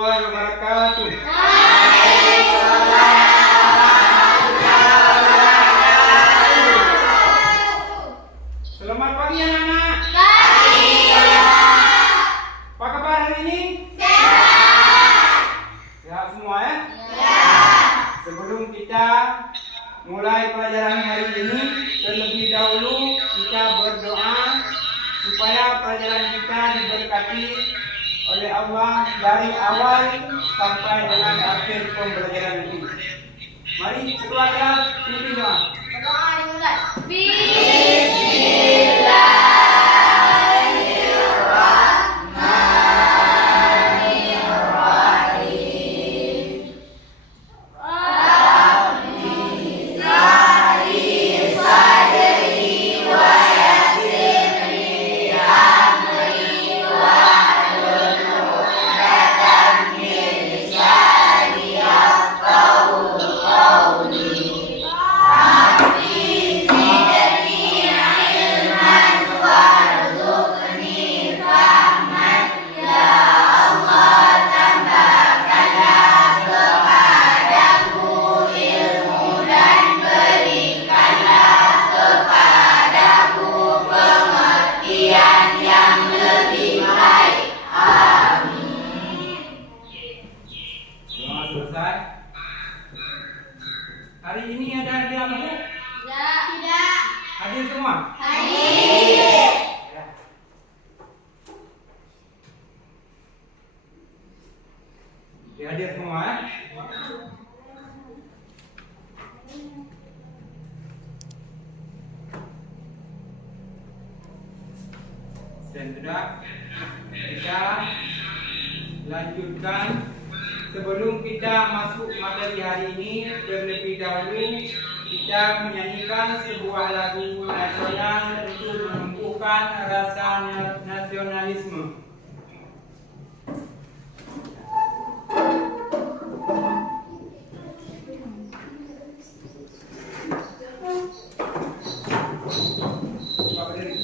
warahmatullahi wabarakatuh. Selamat pagi anak-anak. Apa kabar hari ini? Sehat semua ya? Sebelum kita mulai pelajaran hari ini, terlebih dahulu kita berdoa supaya pelajaran kita diberkati oleh Allah dari awal sampai dengan akhir pembelajaran ini. Mari ketua kelas pimpin doa. Berdoa dimulai. Selesai. Hari ini ada hadiah apa? Tidak. Hadir semua? Hadir. Ya. Ya, hadir semua ya? Dan sudah kita lanjutkan. Sebelum kita masuk materi hari ini, terlebih dahulu kita menyanyikan sebuah lagu nasional untuk menumbuhkan rasa nasionalisme. Bapak berdiri.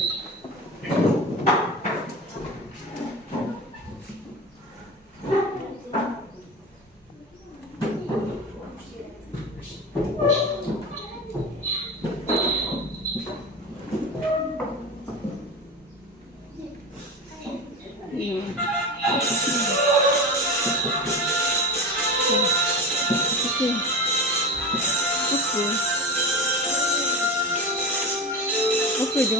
Oke, Jo.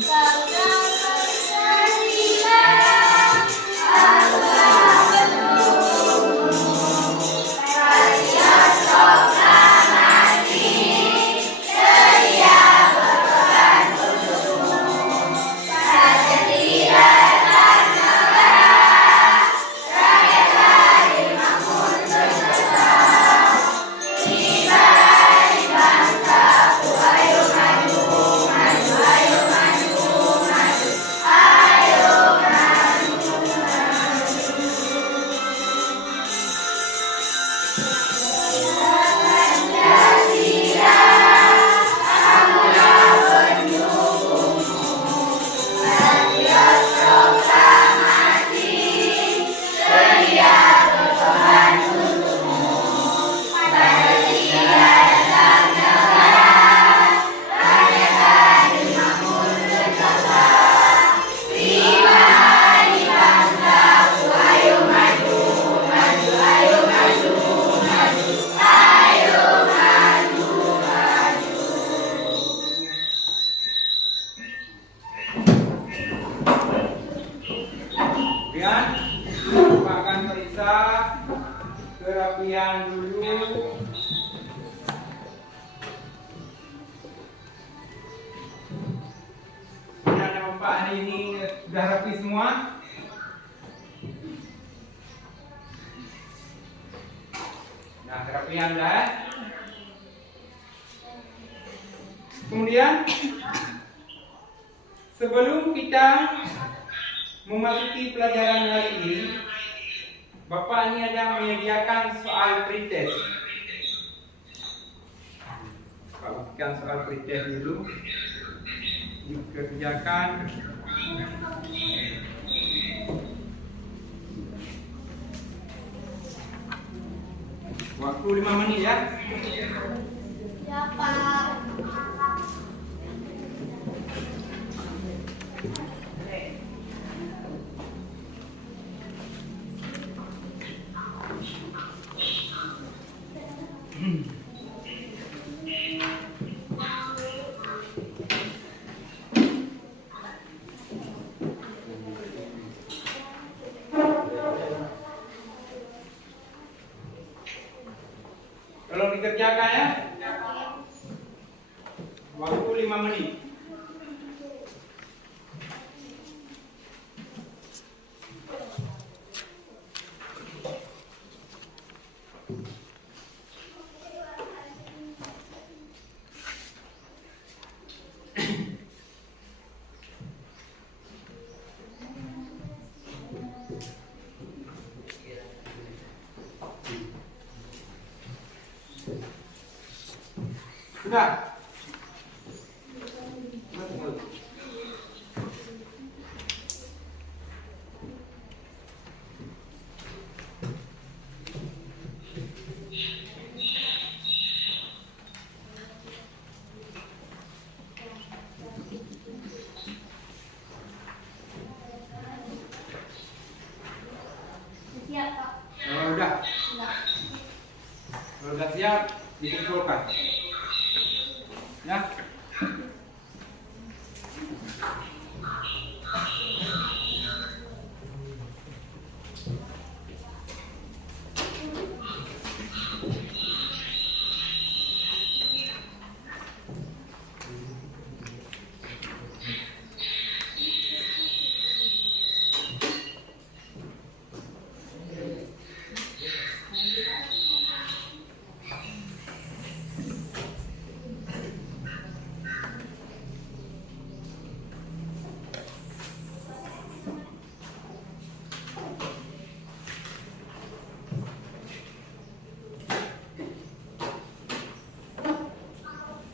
Akan periksa kerapian dulu. Ada Bapak hari ini sudah rapi semua. Nah, kerapian dah. Kemudian sebelum kita memasuki pelajaran hari ini, Bapak ini ada menyediakan soal pretest. Bapak soal pretest dulu dikerjakan. Waktu 5 menit ya. Ya, Pak. Tolong dikerjakan ya. Waktu 5 menit. Sudah. Siap, Pak. Kalau udah, kalau udah siap, dikumpulkan. Ya.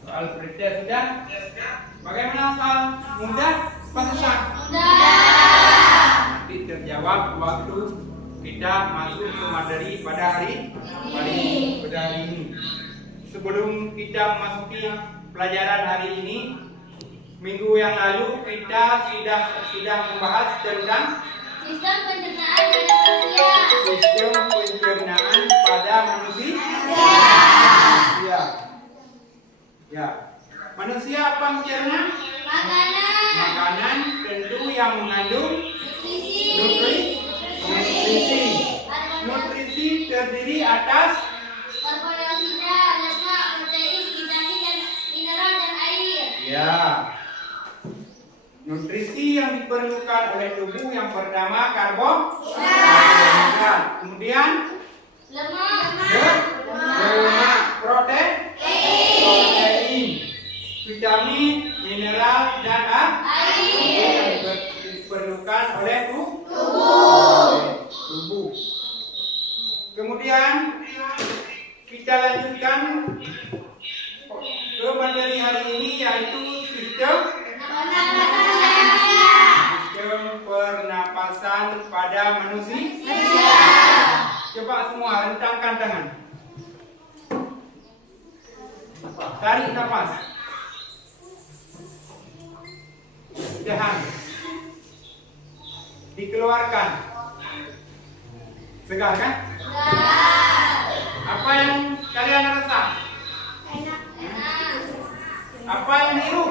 Soal pretest sudah. Bagaimana soal mudah? Apa susah? Nanti terjawab waktu kita masuk ke materi pada hari ini. Sebelum kita memasuki pelajaran hari ini, minggu yang lalu kita sudah membahas tentang Sistem pencernaan pada manusia. sistem pencernaan pada manusia. Ya. Manusia apa mencerna? Makanan tentu yang mengandung nutrisi. Nutrisi terdiri atas Karbon dioksida, lemak, protein, vitamin, dan mineral dan air. ya. Nutrisi yang diperlukan oleh tubuh yang pertama karbohidrat. Kemudian lemak, protein, vitamin, mineral dan air yang diperlukan oleh tubuh. Kemudian kita lanjutkan ke materi hari ini, yaitu sistem pernapasan pada manusia. Coba semua rentangkan tangan. Tarik nafas. Tahan. Dikeluarkan. Segar kan? Apa yang kalian rasa? Apa yang dihirup?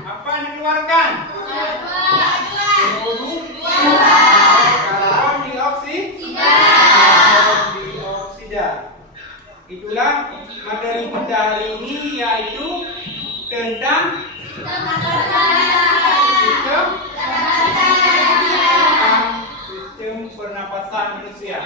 Apa yang dikeluarkan? Karbon dioksida. Itulah materi kita hari ini, yaitu tentang sistem pernapasan manusia.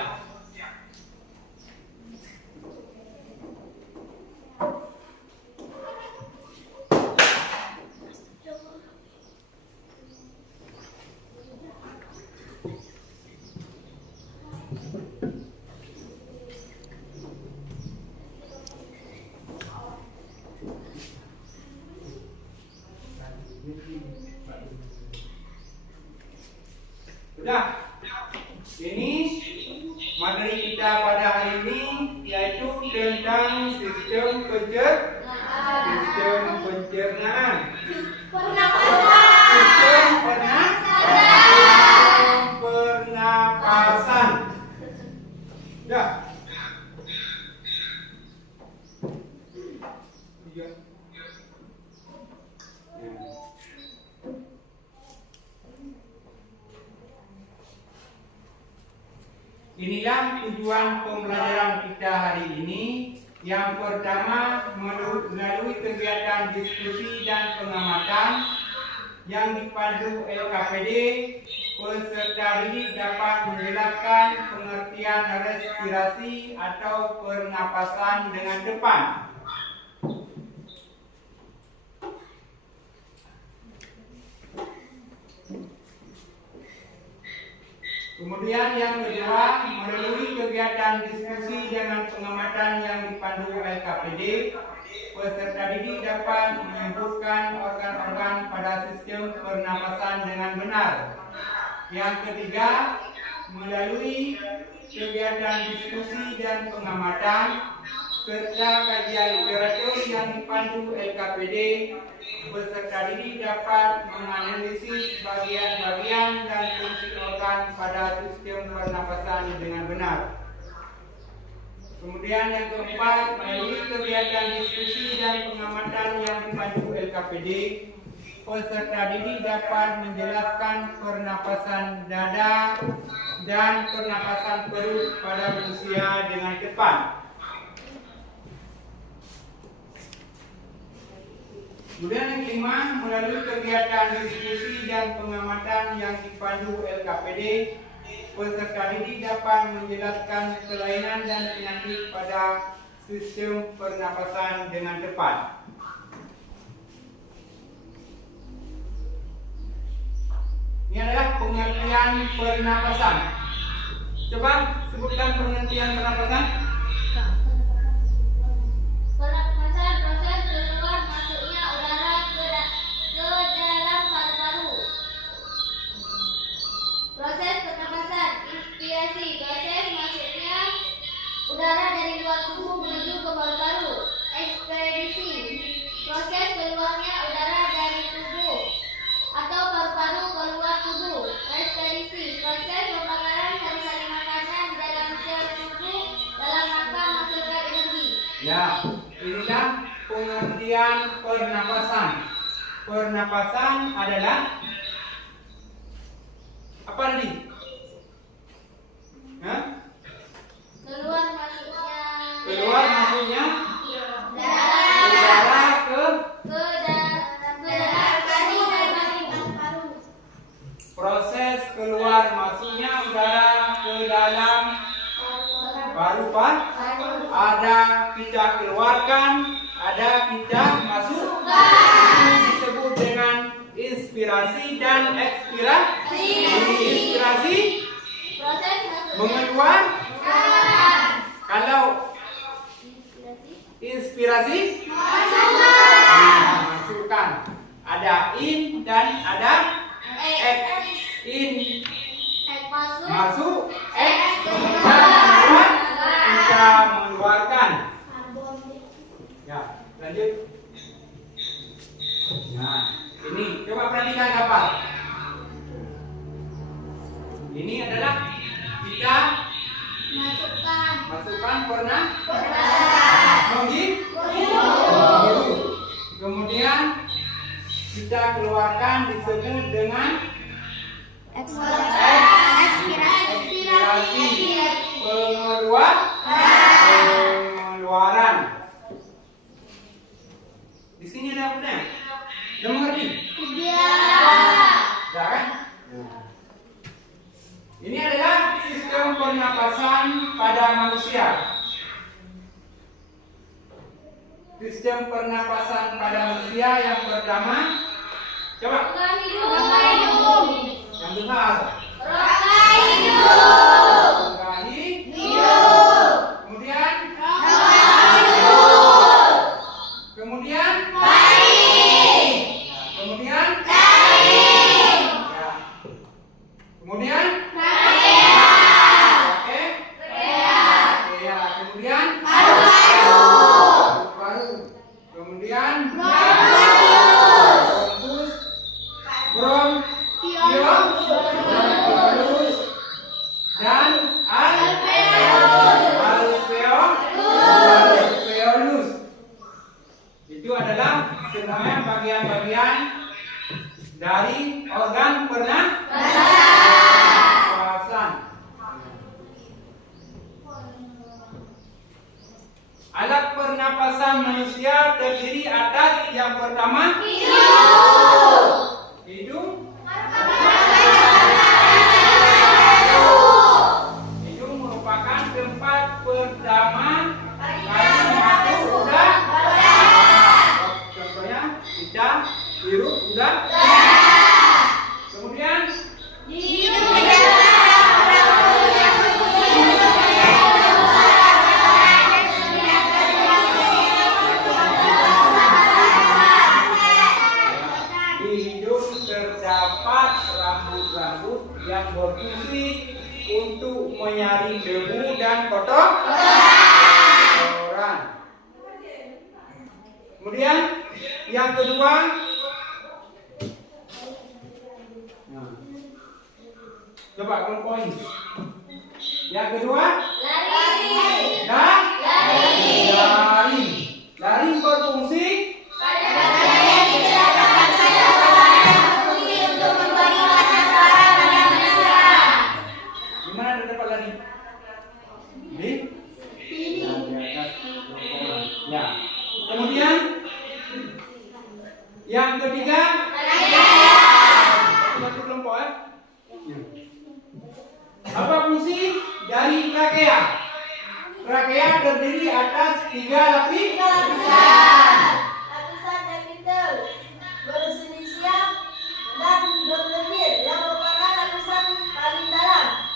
Sudah. Ini materi kita pada hari ini yaitu tentang sistem pencernaan. Sistem pernapasan. Ya. Inilah tujuan pembelajaran kita hari ini. Yang pertama, melalui kegiatan diskusi dan pengamatan yang dipandu LKPD, peserta didik dapat menjelaskan pengertian respirasi atau pernapasan dengan depan. Kemudian yang kedua, melalui kegiatan diskusi dengan pengamatan yang dipandu LKPD, peserta didik dapat menyebutkan organ-organ pada sistem pernapasan dengan benar. Yang ketiga, melalui kegiatan diskusi dan pengamatan serta kajian literatur yang dipandu LKPD, peserta didik dapat menganalisis bagian-bagian dan fungsi organ pada sistem pernapasan dengan benar. Kemudian yang keempat, melalui kegiatan diskusi dan pengamatan yang dipandu LKPD, peserta didik dapat menjelaskan pernapasan dada dan pernapasan perut pada manusia dengan tepat. Kemudian yang kelima, melalui kegiatan diskusi dan pengamatan yang dipandu LKPD, peserta didik dapat menjelaskan kelainan dan penyakit pada sistem pernapasan dengan tepat. Ini adalah pengertian pernapasan. Coba sebutkan pengertian pernapasan. Pernapasan proses keluar masuknya udara ke dalam paru-paru. Proses pernapasan inspirasi, proses masuknya udara dari luar tubuh menuju ke paru-paru. Ekspedisi, proses keluarnya udara dari tubuh atau paru-paru ke luar tubuh. Ekspedisi, proses pembakaran sari-sari makanan di dalam sel tubuh dalam rangka menghasilkan energi. Ya, inilah pengertian pernapasan. Pernapasan adalah apa tadi? Hah? Keluar masuknya udara ke dalam paru. proses keluar masuknya udara ke dalam paru-paru. Ada kita keluarkan, ada kita masukkan. Itu disebut dengan inspirasi dan ekspirasi. Inspirasi Proses masuknya mengeluar. Kalau inspirasi masukkan. Ada in dan ada ek. In masuk, ek kita mengeluarkan. Ya, lanjut. Nah, ini coba perhatikan gambar. Ini adalah kita masukkan menghirup. Kemudian kita keluarkan disebut dengan ekspirasi. Pengeluaran. Di sini ada apa? Sudah mengerti? Ya kan? Ini adalah sistem pernapasan pada manusia. Sistem pernapasan pada manusia yang pertama, coba. Yang dengar. Kemudian kemudian bronkus, bronkiolus, dan alveolus. Itu adalah semuanya bagian-bagian dari organ pernapasan. Alat pernapasan manusia terdiri atas yang pertama hidung. Hidung merupakan tempat pertama kali masuk udara. Contohnya kita hirup udara. Kemudian di hidung terdapat rambut-rambut yang berfungsi untuk menyaring debu dan kotoran. Kemudian yang kedua, nah, coba kelompoknya. Yang kedua, daring. Daring berfungsi di mana terdapat daring? Di atas kelompoknya. Ya. Kemudian yang ketiga, satu kelompok ya. Apa fungsi dari trakea? Trakea terdiri atas 3 lapisan. Lapisan epitel bersilisium dan berlendir yang merupakan lapisan paling dalam.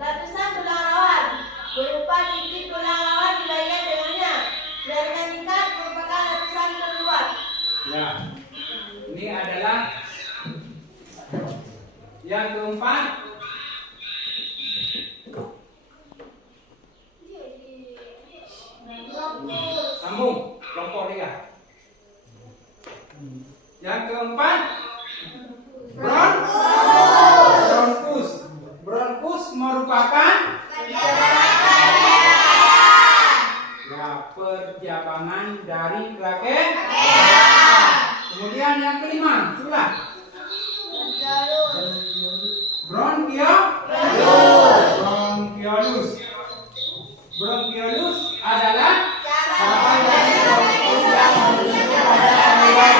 Lapisan tulang rawan berupa titik tulang rawan di bagian dengannya. Jaringan ikat merupakan lapisan terluar. Ya. Ini adalah yang keempat. Sambung kelompok 3. Yang keempat, bronkus. Bronkus merupakan perjabangan dari trakea. Kemudian yang kelima, sudah. Bronkiolus. Bronkiolus adalah cabang dari bronkus yang menuju pada luar.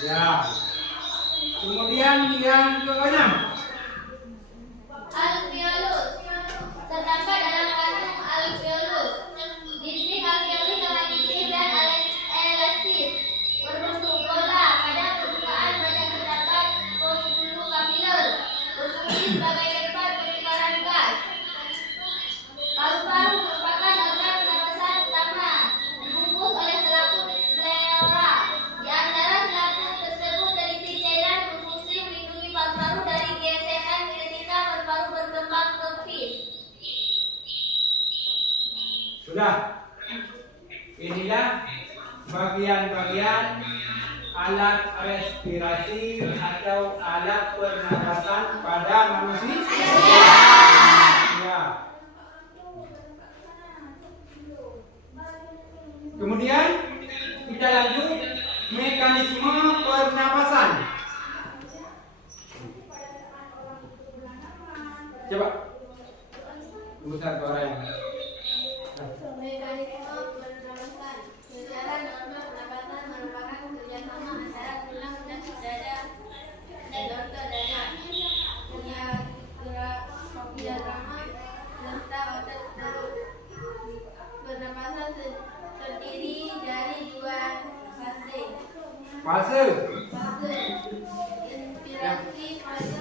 Ya. Kemudian yang keenam, Alveolus. Terdapat dalam kantung alveolus. Dinding alveolus sangat tipis dan elastis, berbentuk bola. Pada permukaan banyak terdapat pembuluh kapiler, berfungsi sebagai tempat pertukaran gas. Paru-paru merupakan organ pernapasan utama, dibungkus oleh selaput pleura. Di antara selaput tersebut terisi cairan yang berfungsi melindungi paru-paru dari gesekan ketika paru-paru berkembang kempis. sudah. Inilah bagian-bagian alat respirasi atau alat pernapasan pada manusia. Ya. Kemudian kita lanjut mekanisme pernapasan. Coba. Pusat suaranya. Mekanisme pernapasan. Secara normal pernapasan merupakan kerjasama antara tulang dan dada dan organ dada. Punya gerak irama serta otot perut. Pernapasan terdiri dari 2 fase. Fase. Fase inspirasi, fase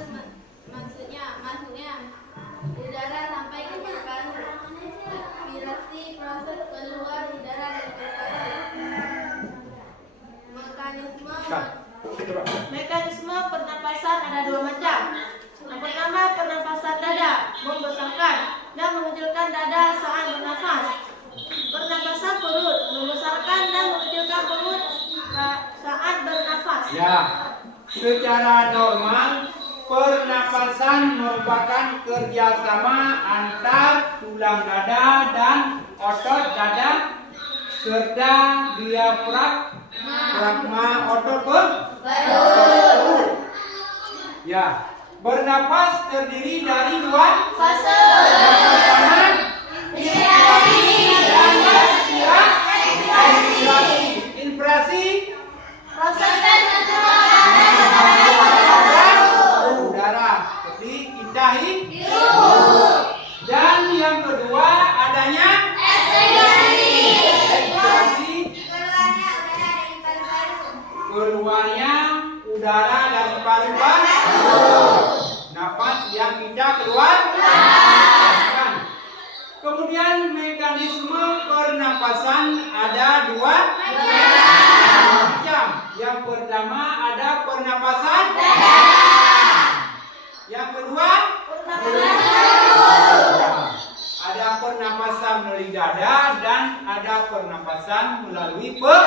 masuknya udara sampai ke paru-paru. Ekspirasi, proses keluar udara dari paru-paru. Mekanisme pernapasan ada 2 macam. Yang pertama, pernapasan dada, membesarkan dan mengecilkan dada saat bernafas. Pernapasan perut, membesarkan Ya, secara normal pernapasan merupakan kerjasama antar tulang dada dan otot dada serta diafragma otot perut. Ya, bernapas terdiri dari dua Fase. pertama inspirasi dan ekspirasi. Inspirasi Proses udara, jadi kita hidup. dan yang kedua adanya ekspirasi, keluarnya udara dari paru-paru. Napas yang kita keluarkan. Kemudian mekanisme pernapasan ada dua macam. Yang pertama ada pernapasan yang kedua ada pernapasan melalui dada dan ada pernapasan melalui perut.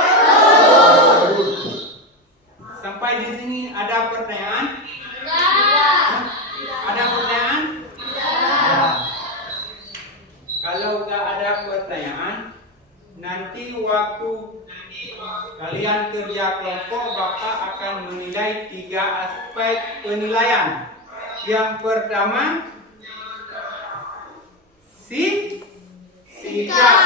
Sampai di sini ada pertanyaan? Ada pertanyaan? Kalau nggak ada pertanyaan, nanti waktu kalian kerja kelompok, Bapak akan menilai 3 aspek penilaian. Yang pertama, sikap.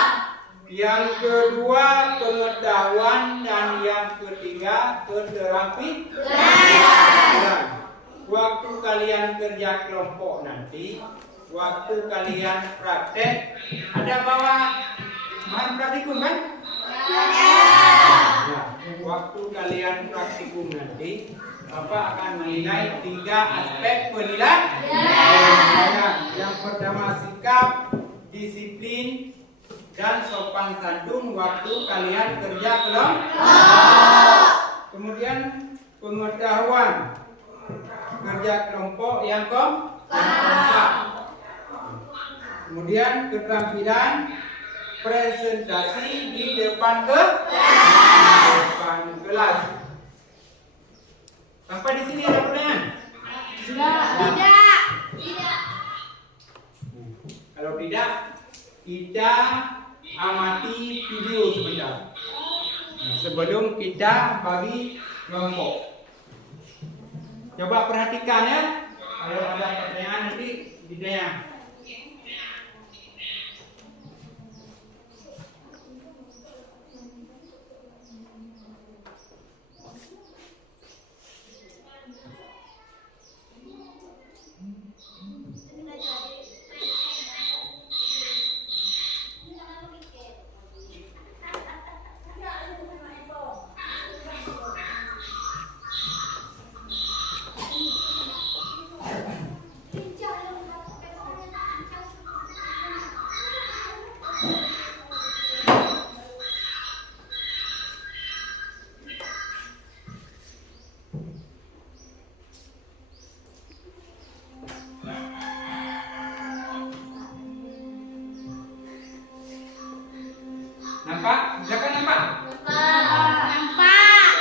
Yang kedua, pengetahuan. Dan yang ketiga, keterampilan. Waktu kalian kerja kelompok nanti, waktu kalian praktek, ada bawa bahan praktikum kan? Ya, waktu kalian praktikum nanti, Bapak akan menilai 3 aspek penilaian. Yang pertama sikap, disiplin, dan sopan santun waktu kalian kerja kelompok. Kemudian pengetahuan, kerja kelompok yang kompak. Kemudian keterampilan, presentasi di depan kelas. Sampai di sini ada pertanyaan? Tidak. Kalau tidak, kita amati video sebentar. Sebelum kita bagi kelompok. Coba perhatikan ya. Kalau ada pertanyaan nanti ditanya. Nampak? Jangan nampak? Nampak.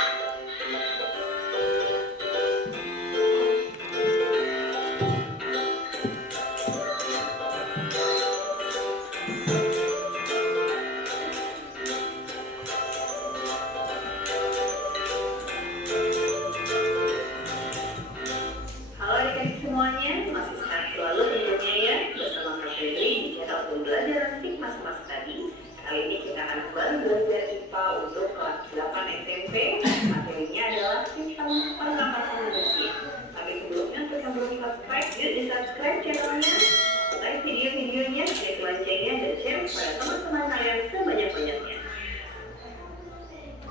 Halo adik-adik semuanya, masih sehat selalu tentunya ya. Bersama Kak Febri di channel pembelajaran Sigma Smart Study. Kali ini kita akan kembali belajar IPA untuk kelas 8 SMP. Materinya adalah sistem pernapasan manusia. Tapi sebelumnya untuk yang belum subscribe, yuk di subscribe channelnya, like video-videonya, klik loncengnya, dan share kepada teman-teman kalian sebanyak-banyaknya.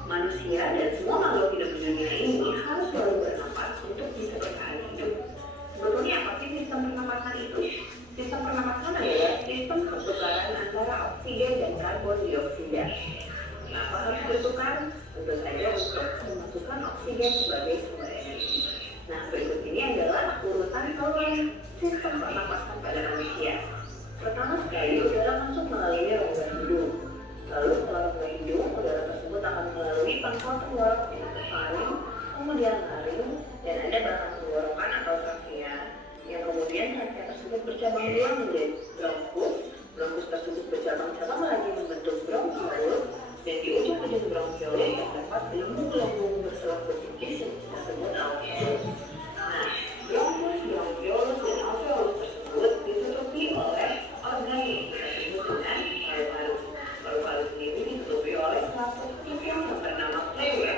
Manusia dan semua makhluk hidup di dunia ini harus selalu bernapas untuk bisa bertahan hidup. Sebetulnya apa sih sistem pernapasan itu? Sistem pernapasan adalah sistem pertukaran antara oksigen dan karbon dioksida. Kenapa harus bertukar? Tentu saja untuk memasukkan oksigen sebagai sumber energi. Nah, berikut ini adalah urutan peluang sistem pernapasan pada manusia. Pertama sekali, udara masuk melalui rongga hidung. Lalu setelah rongga hidung, udara tersebut akan melalui pangkal tenggorok pintu faring, kemudian dan bronkiolus terdapat gelembung-gelembung berselaput tipis yang kita sebut alveolus. Nah, bronkiolus dan alveolus tersebut ditutupi oleh organ yang kita sebut dengan paru-paru. Paru-paru sendiri ditutupi oleh selaput tipis yang bernama pleura.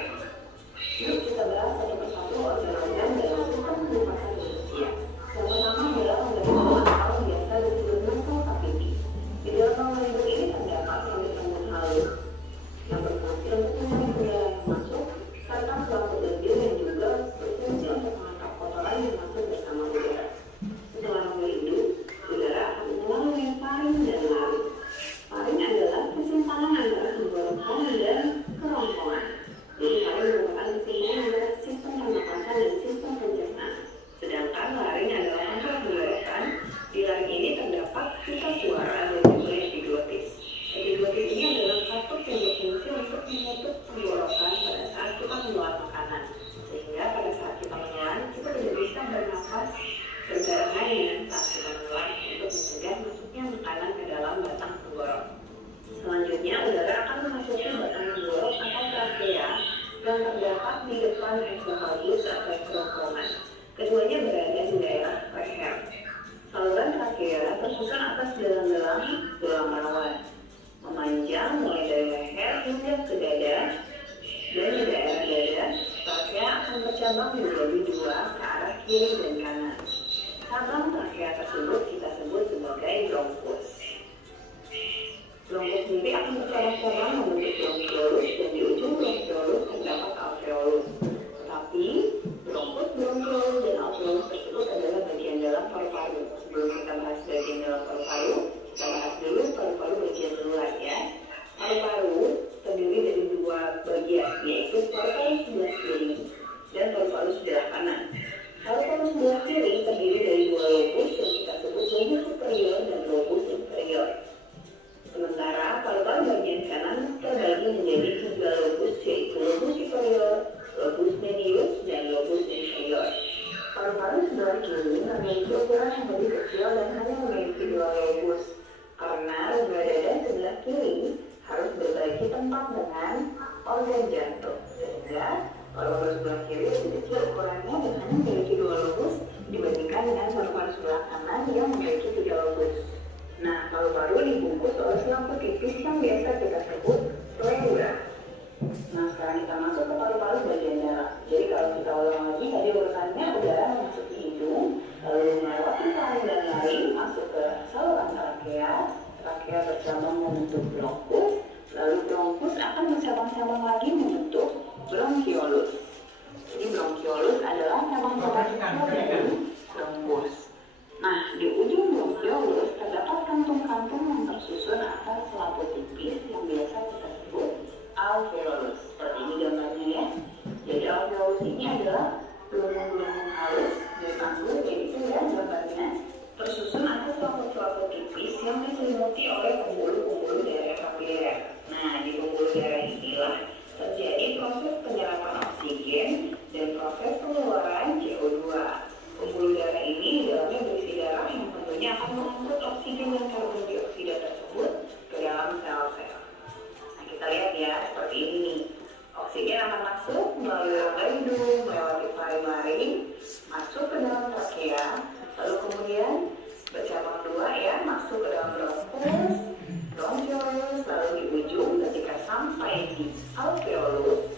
Yuk kita bahas satu persatu organ-organ dalam sistem pernapasan manusia. Yang pertama adalah organ atau biasa disebut nasal cavity. Di dalam rongga hidung ini terdapat rambut-rambut halus yang berfungsi untuk menarik udara yang masuk serta selaput lendir yang juga berfungsi untuk menangkap kotoran yang masuk bersama udara. Setelah rongga hidung, udara akan melalui faring dan laring. Faring adalah kesimpangan antara tenggorokan dan kerongkongan. Jadi faring merupakan kesimpangan antara sistem pernapasan dan sistem pencernaan. Sedangkan laring adalah tempat tenggorokan. Di laring ini terdapat pita suara dan juga epiglotis. Epiglotis ini adalah katup yang berfungsi untuk menutup tenggorokan pada saat kita menelan makanan. Sehingga pada saat kita menelan, kita tidak bisa bernapas berbarengan dengan saat kita menelan untuk mencegah masuknya makanan ke dalam batang tenggorok. Selanjutnya, udara akan memasuki batang tenggorok atau trakea yang terdapat di depan esofagus atau kerongkongan. Keduanya berada di daerah leher. Saluran trakea tersusun atas gelang-gelang rawan, memanjang mulai dari leher hingga ke dada, dan di daerah dada, trakea akan bercabang menjadi dua ke arah kiri dan kanan. Cabang trakea tersebut kita sebut sebagai bronkus. Bronkus sendiri akan bercabang-cabang membentuk bronkiolus dan di ujung bronkiolus terdapat alveolus. Tetapi bronkus, bronkiolus, dan alveolus tersebut adalah bagian dalam paru-paru. Sebelum kita bahas bagian dalam paru-paru, kita bahas dulu paru-paru bagian luar ya. Paru-paru terdiri dari dua bagian, yaitu paru-paru sebelah kiri dan paru-paru sebelah kanan. Paru-paru sebelah kiri terdiri dari dua lobus yang kita sebut lobus superior dan lobus inferior. Sementara paru-paru bagian kanan terbagi menjadi tiga lobus, yaitu lobus superior, lobus medius, dan lobus inferior. Paru-paru sebelah kiri memiliki ukuran yang lebih kecil dan hanya memiliki dua lobus. Karena rongga dada sebelah kiri harus berbagi tempat dengan organ jantung, sehingga paru-paru sebelah kiri lebih kecil ukurannya dan hanya memiliki dua lobus dibandingkan dengan paru-paru sebelah kanan yang memiliki tiga lobus. Nah, paru-paru dibungkus oleh selaput tipis yang biasa kita sebut pleura. Nah, sekarang kita masuk ke paru-paru bagian dalam. Jadi kalau kita ulang lagi, tadi urutannya udara memasuki hidung, lalu melewati faring dan laring, masuk ke saluran trakea. Trakea bercabang membentuk bronkus, lalu bronkus akan bercabang-cabang lagi membentuk bronkiolus. Jadi bronkiolus adalah cabang-cabang dari bronkus. Nah, di ujung bronkiolus terdapat kantung-kantung yang tersusun atas selaput tipis yang biasa kita sebut alveolus. Seperti ini gambarnya ya. Jadi alveolus ini adalah gelembung-gelembung halus dan anggur, yaitu ya gambarnya tersusun atas selaput-selaput tipis yang diselimuti oleh pembuluh-pembuluh darah kapiler. Nah, di pembuluh darah inilah terjadi proses penyerapan oksigen dan proses pengeluaran CO2. Pembuluh darah ini di dalamnya berisi darah yang tentunya akan mengangkut oksigen dan karbon dioksida tersebut ke dalam sel-sel. Nah, kita lihat ya, seperti ini nih. Oksigen akan masuk melalui rongga hidung, melewati faring-laring, masuk ke dalam trakea, lalu kemudian bercabang dua ya, masuk ke dalam bronkus, bronkiolus, lalu di ujung ketika sampai di alveolus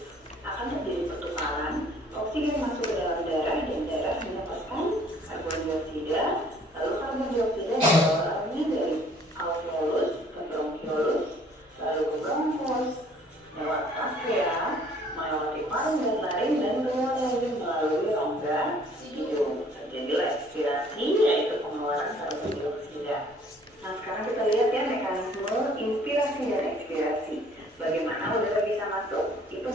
akan terjadi pertukaran. Oksigen masuk ke dalam darah dan darah melepaskan karbon dioksida, lalu karbon dioksida dibawa lagi dari alveolus ke bronkiolus, lalu ke bronkus, lewat trakea, melewati faring dan laring dan keluar lagi melalui rongga hidung. Terjadilah ekspirasi, yaitu pengeluaran karbon dioksida. Nah, sekarang kita lihat ya mekanisme inspirasi dan ekspirasi. Bagaimana udara bisa masuk? Itu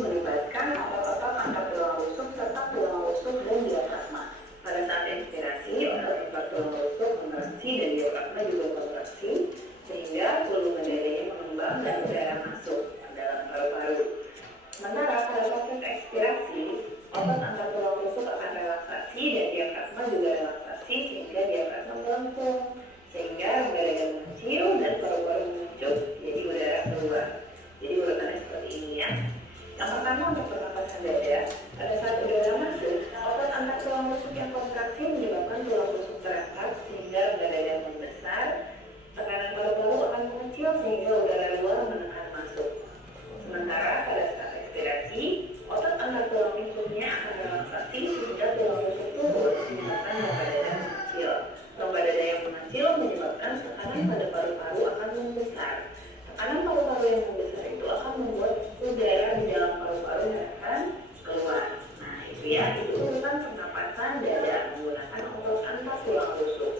Pertama, untuk pernapasan dada. Pada saat udara masuk, otot antar tulang rusuk yang kontraksi menyebabkan tulang rusuk terangkat sehingga rongga dada membesar. Tekanan paru-paru akan mengecil sehingga udara luar menekan masuk. Sementara pada saat ekspirasi, otot antar tulang rusuknya akan relaksasi sehingga tulang rusuk turun menyebabkan rongga dada mengecil. Rongga dada yang mengecil menyebabkan tekanan pada paru-paru akan membesar. Tekanan paru-paru yang membesar itu akan membuat udara di dalam paru-paru akan keluar. Nah, itu urutan pernapasan dada menggunakan otot antar tulang rusuk.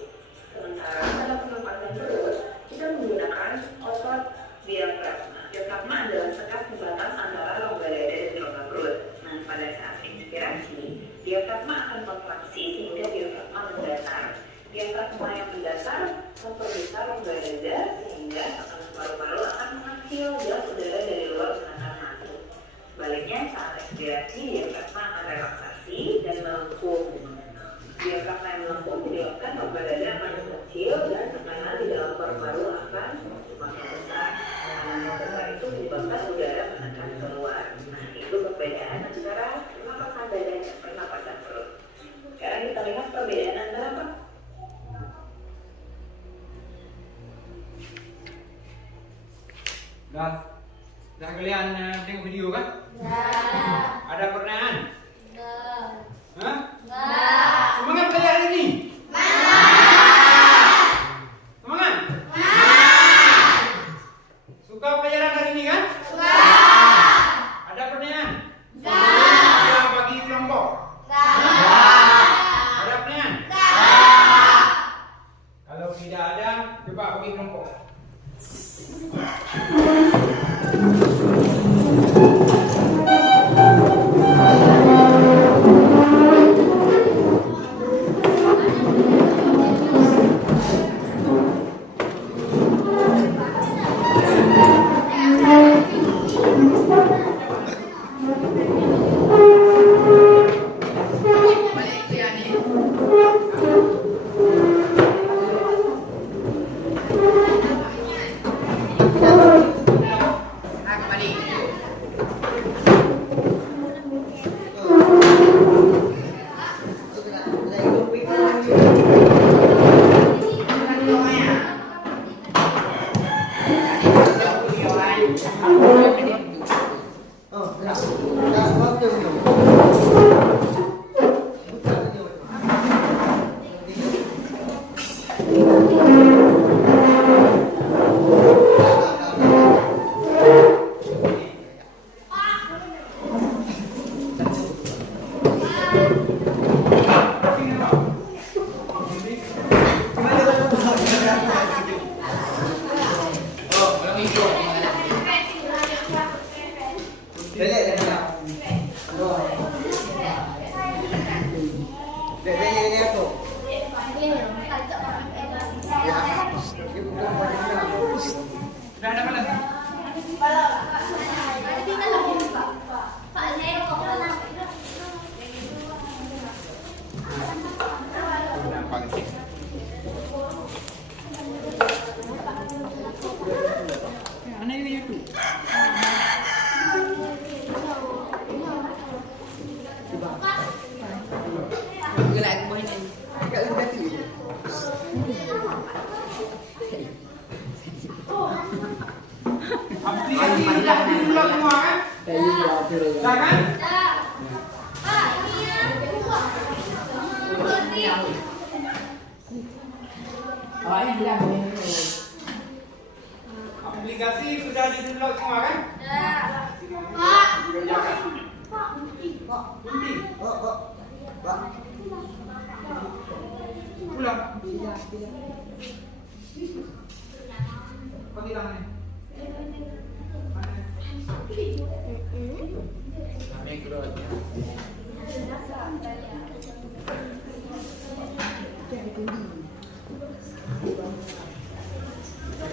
Sementara pada pernapasan perut, kita menggunakan otot diafragma. Diafragma adalah sekat pembatas antara rongga dada dan rongga perut. Nah, pada saat inspirasi, diafragma akan kontraksi sehingga diafragma mendatar. Diafragma yang mendatar memperbesar rongga dada sehingga tekanan paru-paru akan mengecil dan udara dari luar menekan masuk. Sebaliknya, saat ekspirasi, diafragma akan relaksasi dan melengkung. Diafragma yang melengkung menyebabkan rongga dada akan mengecil dan tekanan di dalam paru-paru akan semakin besar. Tekanan yang besar itu menyebabkan udara menekan keluar. Nah, itu perbedaan antara pernapasan dada dan pernapasan perut. Sekarang kita lihat perbedaan antara apa? Dah kalian tengok video kan? Ada pertanyaan? Hah? Semangat belajar hari ini? Semangat? Suka pelajaran hari ini kan? Ada pertanyaan? Ada bagi kelompok? Ada pertanyaan? Kalau tidak ada, coba bagi kelompok. Aplikasi sudah di-download semua kan? Pulang. Pakai tangannya.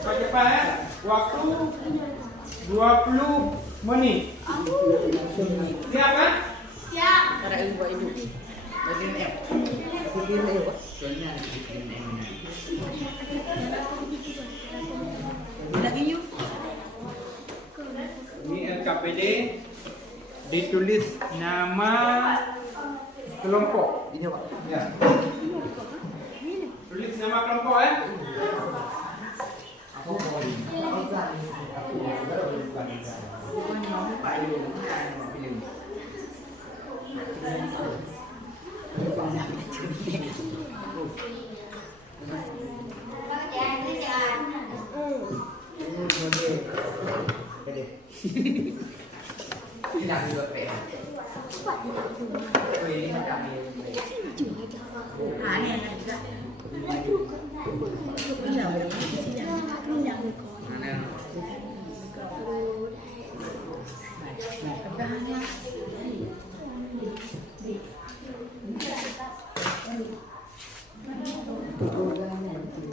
Cepat ya. Waktu 20 menit. Siap kan? Siap. Ini LKPD ditulis nama kelompok. Ini Pak. Ya. Tulis nama kelompok ya.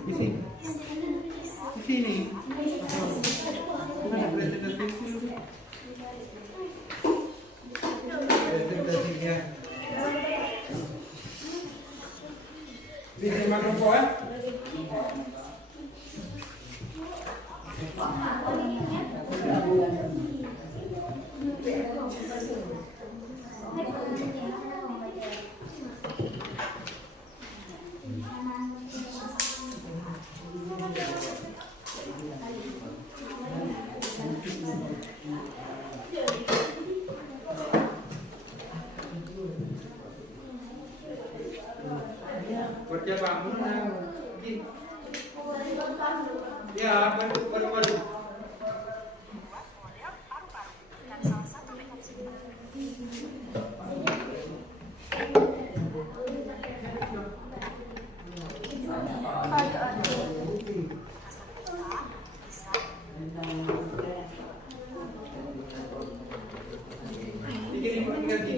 Di sini. Di sini makan kelompok ya. Kerja bangunan. Ya, baru. Bikin lagi.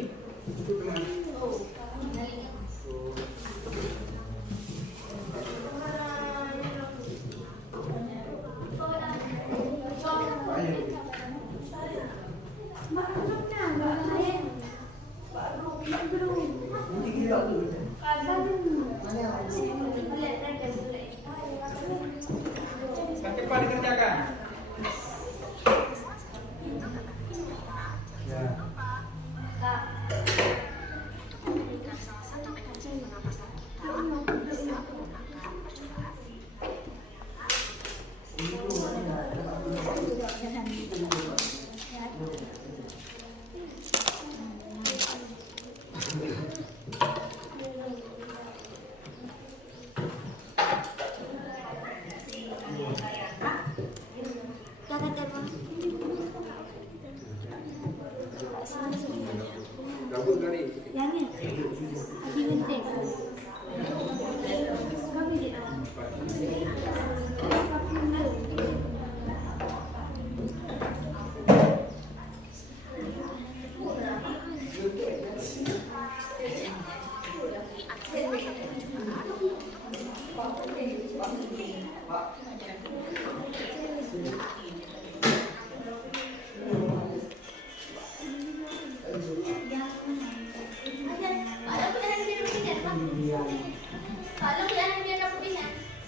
Cepat dikerjakan. Ya.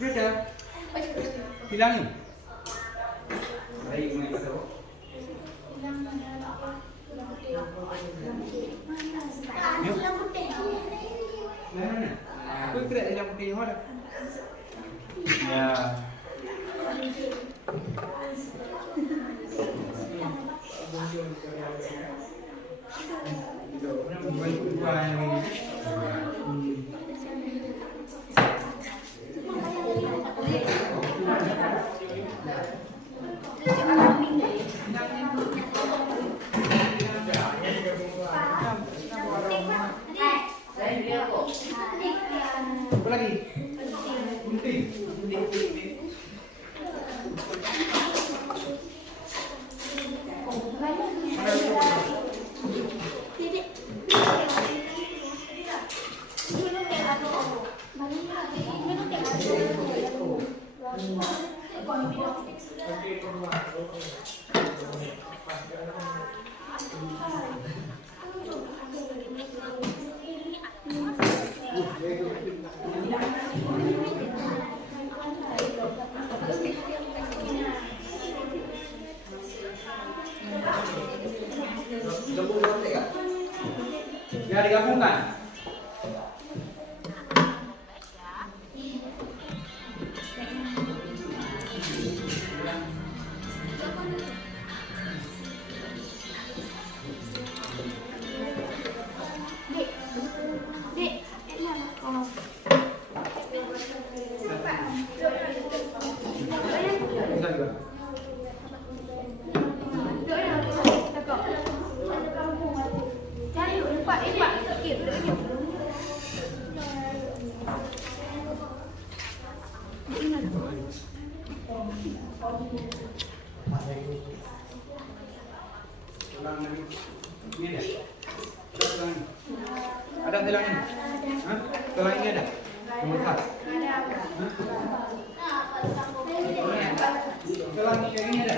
Beda. Bilangin. Baik, main itu. Mana? Aku tidak hilang putih hola. Ya. Apa lagi? Gunting. Double Ya digabungkan. Bisa juga. Tulang ini. Ini ada. Tulang ini. Ada tulang ini. Hah? Tulang ini ada. Nomor 4. Tulang yang ini ada.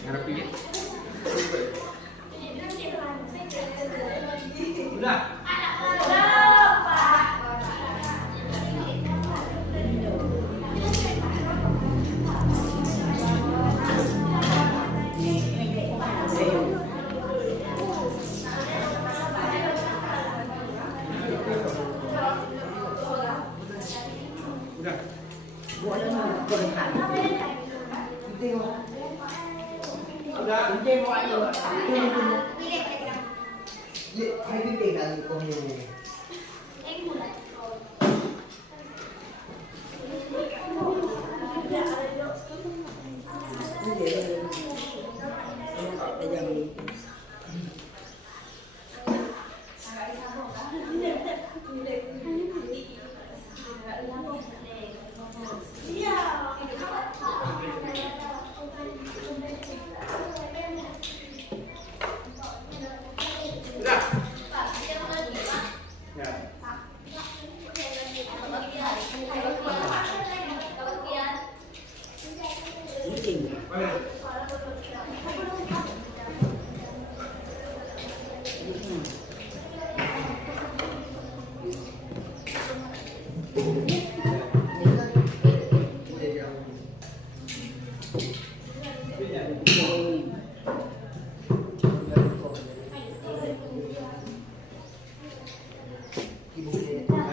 Ngarep dikit. Udah. Udah. Udah. Hai cái tiền là con nhiều này. Cái gì đây? Bây giờ mình Udah. Ya. cái tiền Boleh.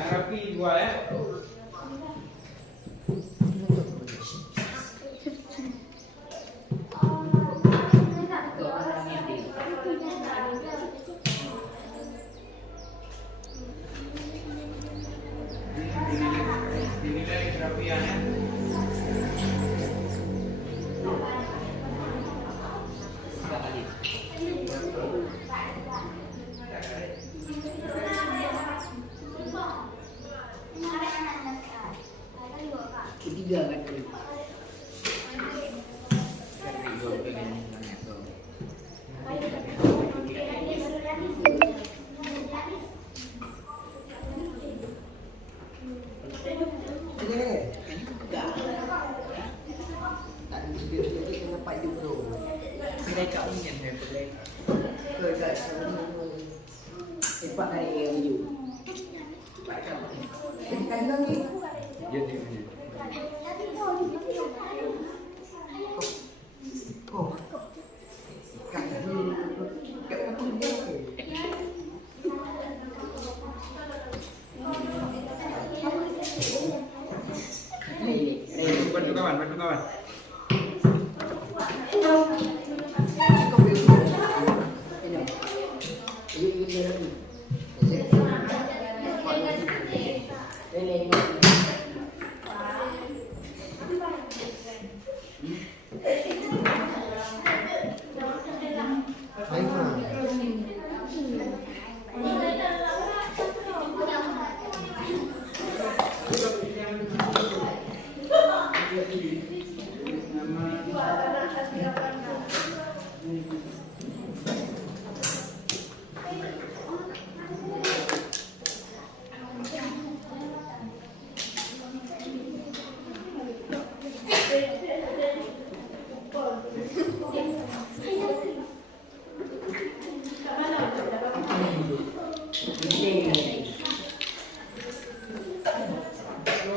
Rapi dua ya. Dinilai kerapiannya. ketiga kan. phải dùng đồ. Thì đây cậu nhìn thấy tụi lên. Rồi cái bạn này dùng. Phải cậu. Cái nó đi. Dân thì mình Ồ. Cảm ơn. Cảm ơn. Bantu kawan, bantu kawan. Không biết. Cái nào? Đây lên. Thấy mà.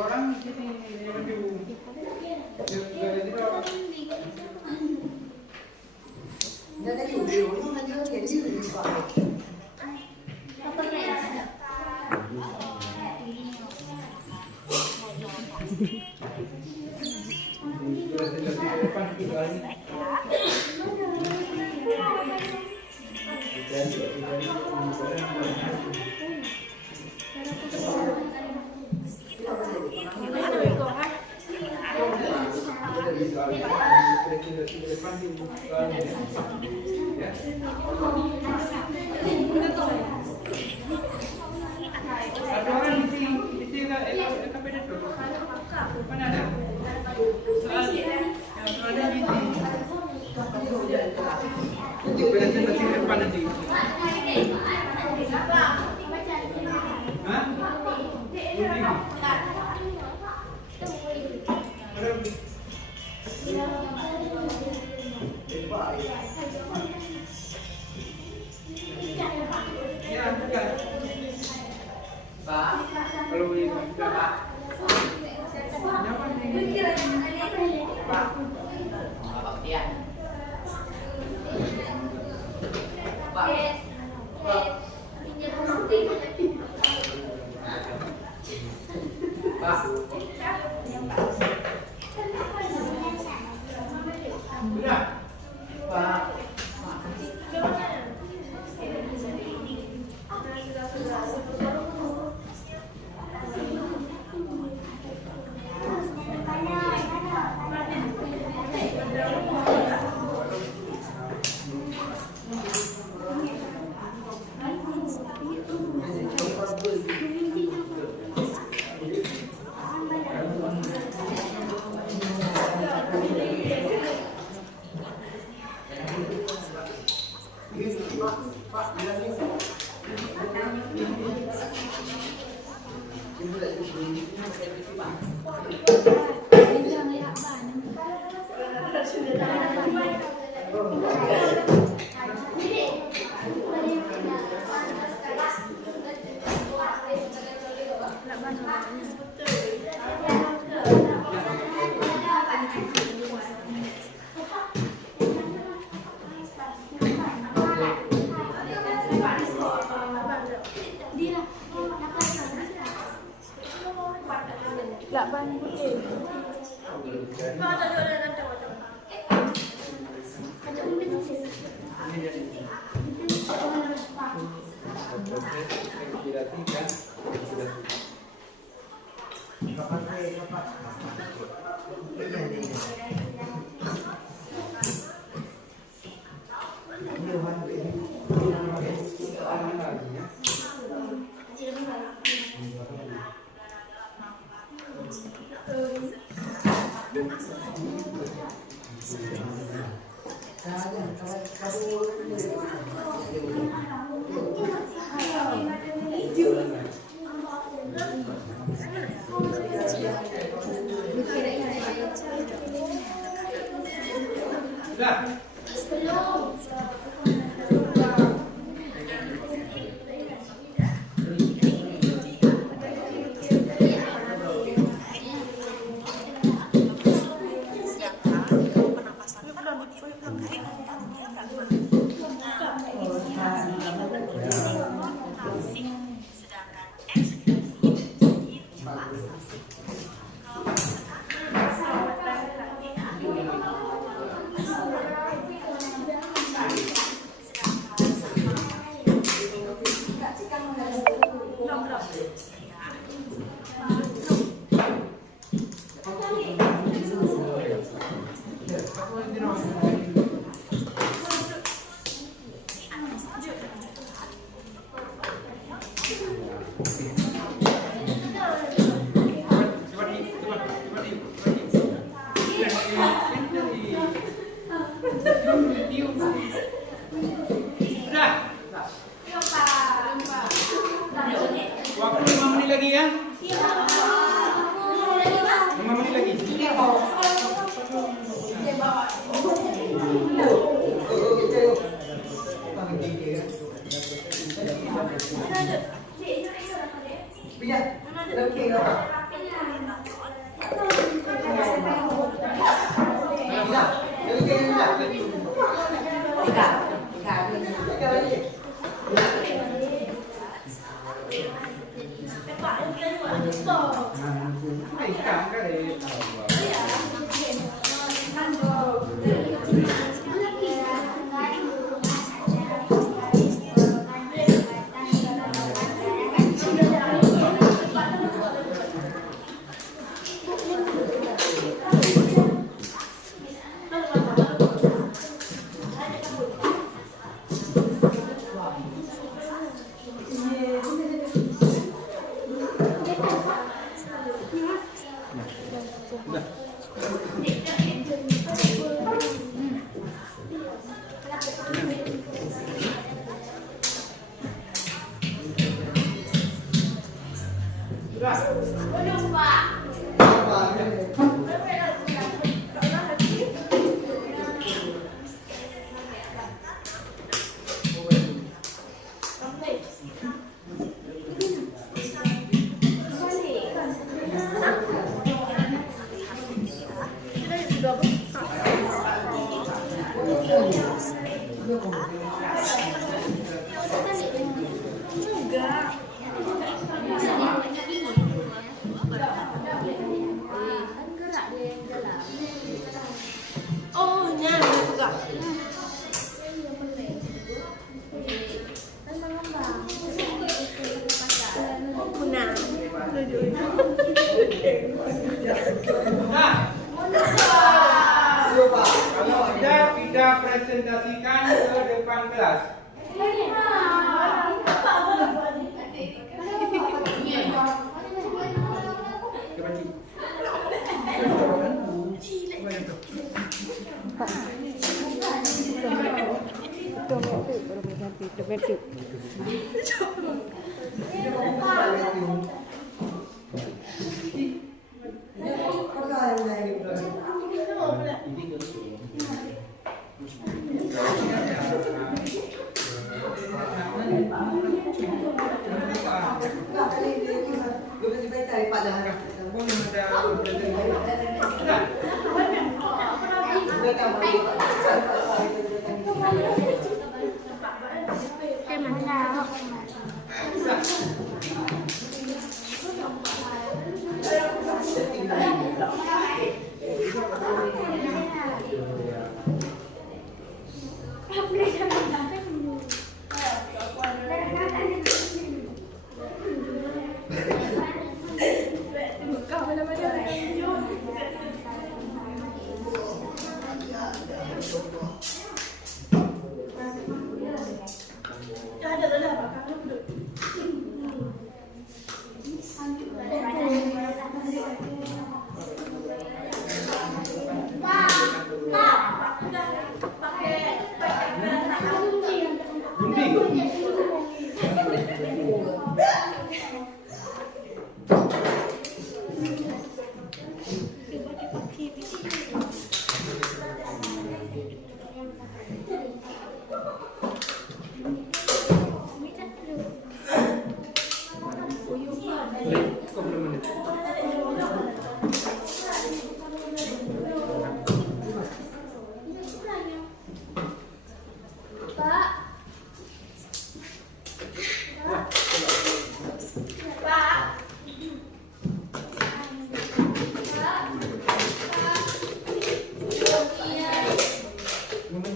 Orang di sini review. Nó đã dùng điều nhưng mà chưa thể như là vậy. Ada orang di sini KPD tuh. Mana ada? Soal ada di sini. Nanti berarti depan nanti. Hah? Ya, bukan. Pak, Kalau ini sudah Pak. Nyaman nih. Pak. Pak Tian. Pak. Pak. Pak. Sudah. Pak. Kira Sudah. Waktu 5 menit lagi ya. 5 menit lagi. Oh, nyampe juga. Punah. Kalau tidak, kita presentasikan ke depan kelas.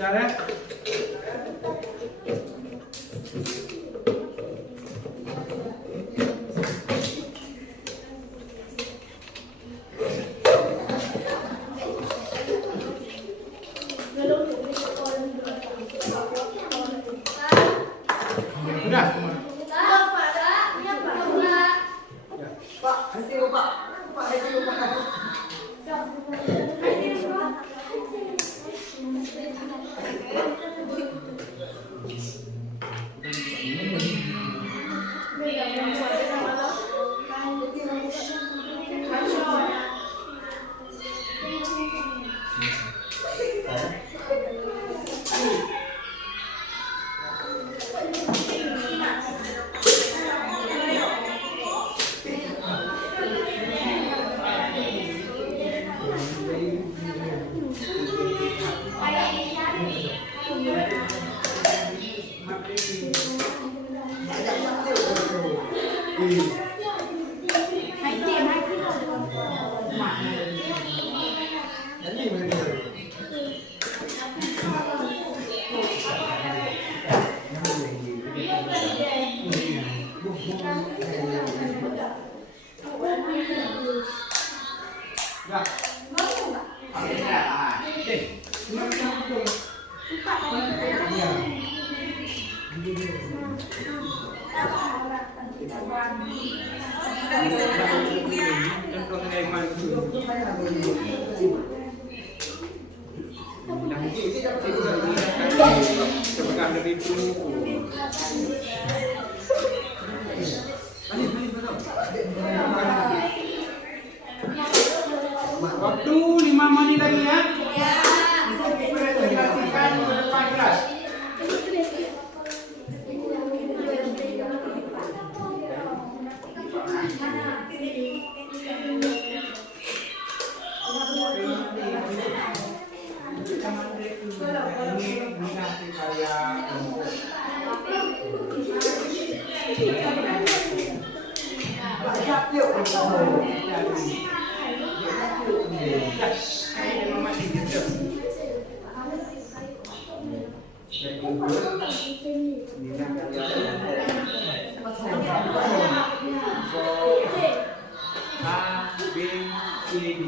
besar ya. Sudah. Pak, nanti Pak. Pak, nanti Pak. Waktu 5 menit lagi ya. Untuk dipresentasikan ke depan kelas. A, B, C, D.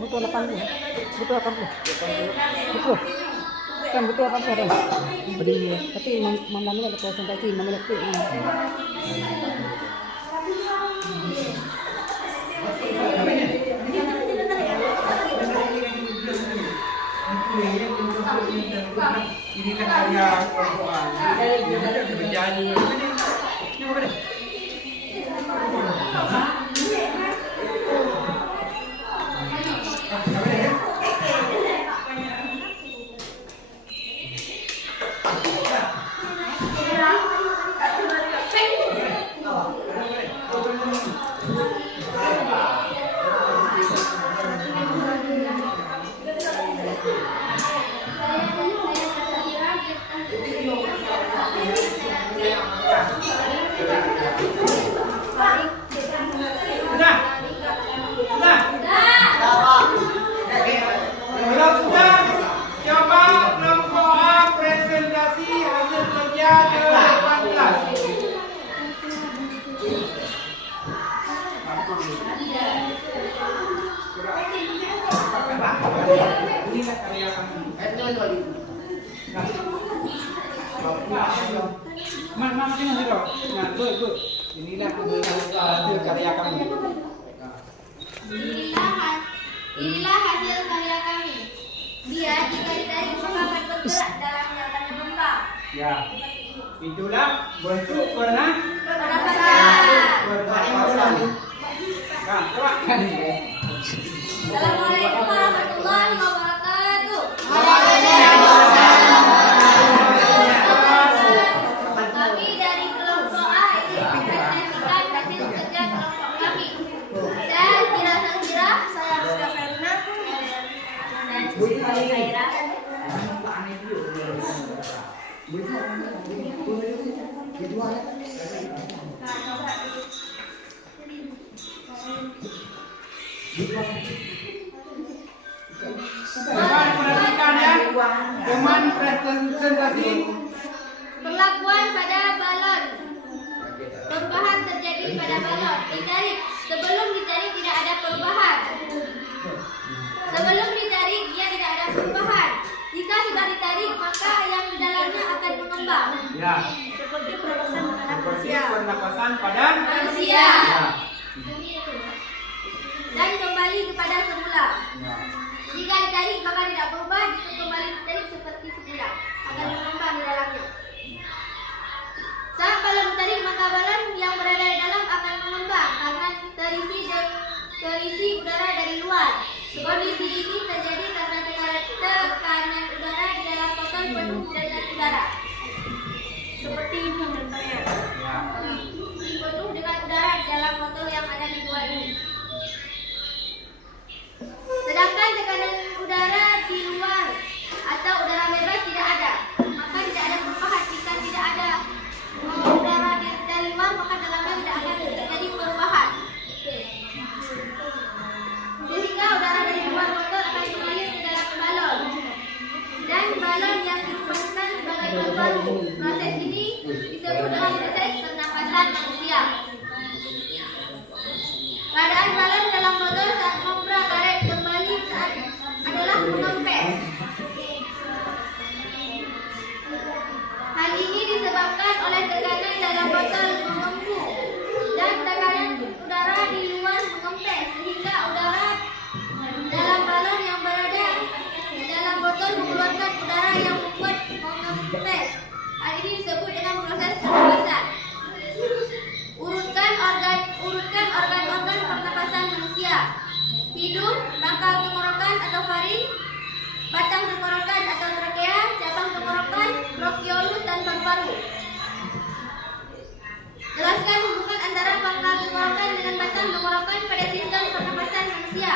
Butuh 80. Butuh 80. Betul. Kan butuh 80 ada. Beri tapi mamanya ada presentasi mamanya tu. Apa ini? inilah karya kelompok A. Dia ada berjanji. Coba deh. Kalau sudah, coba kelompok A presentasi hasil kerja ke-18. Inilah karya kami. Mas ini hero. Nah, bu. Inilah hasil karya kami. Inilah hasil karya kami. Dia jika ditarik maka akan bergerak dalam jalan mengembang. Ya. Itulah bentuk Pernapasan. Nah, coba. Assalamualaikum warahmatullahi wabarakatuh. Kami dari kelompok A ingin mempresentasikan hasil kerja kelompok kami. Saya Kira Sakira, saya Rizka Ferna, dan Siti Khaira. Teman perhatikan ya. Teman presentasi. Perlakuan pada balon. Perubahan terjadi pada balon. Ditarik. Sebelum ditarik tidak ada perubahan. Sebelum ditarik dia tidak ada perubahan. Jika sudah ditarik maka yang di dalamnya akan mengembang. Ya. Seperti pernapasan pada Seperti manusia. pernapasan pada Manusia. Ya. Dan kembali kepada semula. Ya. Jika ditarik maka tidak berubah. Jika kembali ditarik seperti semula akan mengembang di dalamnya. Saat balon ditarik maka balon yang berada di dalam akan mengembang karena terisi udara dari luar. Kondisi ini terjadi karena tekanan udara di dalam botol penuh dengan udara. Seperti ini contohnya. Ya. Penuh dengan udara di dalam botol yang ada di luar ini. Sedangkan tekanan udara di luar atau udara bebas tidak ada, maka tidak ada perubahan. Jika tidak ada udara dari luar, maka dalamnya tidak akan terjadi perubahan. Sehingga udara dari luar botol akan mengalir ke dalam balon. Dan balon yang dirumuskan sebagai paru-paru. Proses ini disebut dengan proses pernapasan manusia. Keadaan balon dalam botol saat membra karet kembali saat adalah mengempes. Hal ini disebabkan oleh tekanan dalam botol mengembung dan tekanan udara di luar mengempes sehingga udara dalam balon yang berada dalam botol mengeluarkan udara yang membuat mengempes. Hal ini disebut dengan proses pernapasan. Urutkan organ-organ pernapasan manusia. Hidung, pangkal tenggorokan atau faring, batang tenggorokan atau trakea, cabang tenggorokan, bronkiolus dan paru-paru. Jelaskan hubungan antara pangkal tenggorokan dengan batang tenggorokan pada sistem pernapasan manusia.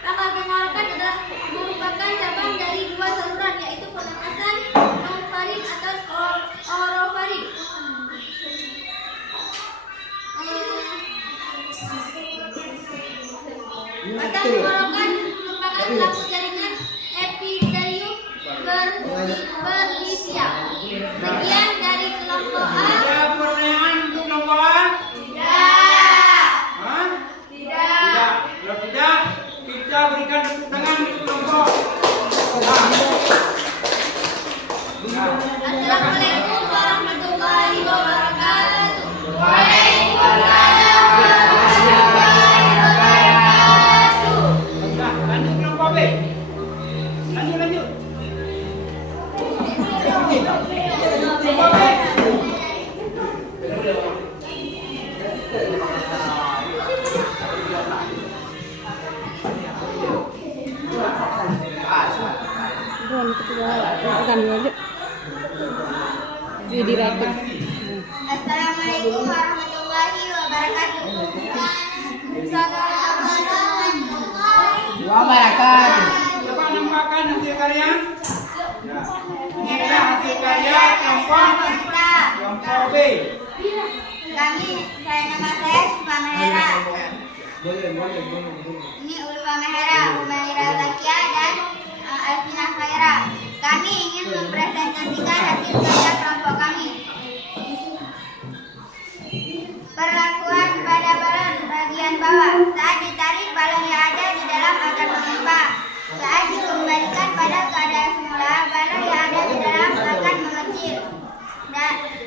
Pangkal tenggorokan adalah merupakan cabang dari dua saluran yaitu pernapasan non-faring atau orofaring. Batang tenggorokan merupakan selaput jaringan epitelium berlisia. Sekian dari kelompok A. Ada pertanyaan untuk kelompok A? Tidak. Hah? Tidak. Kalau tidak, kita berikan tepuk tangan untuk kelompok A. Nah, Assalamualaikum warahmatullahi wabarakatuh. Nah, lanjut kelompok B. Lanjut. ketua pegang dulu aja. Jadi direktur. Assalamualaikum warahmatullahi wabarakatuh. Wabarakatuh. Coba nampakkan hasil karya. Ya. Ini adalah hasil karya kelompok B. Saya nama saya Ulfa Mahera. Ini Ulfa Mahera, Umaira Zakia dan Alvina Khaira. Kami ingin mempresentasikan hasil kerja kelompok kami. Perlakuan pada balon bagian bawah. Saat ditarik, balon yang ada di dalam akan mengembang. Saat dikembalikan pada keadaan semula, balon yang ada di dalam akan mengecil.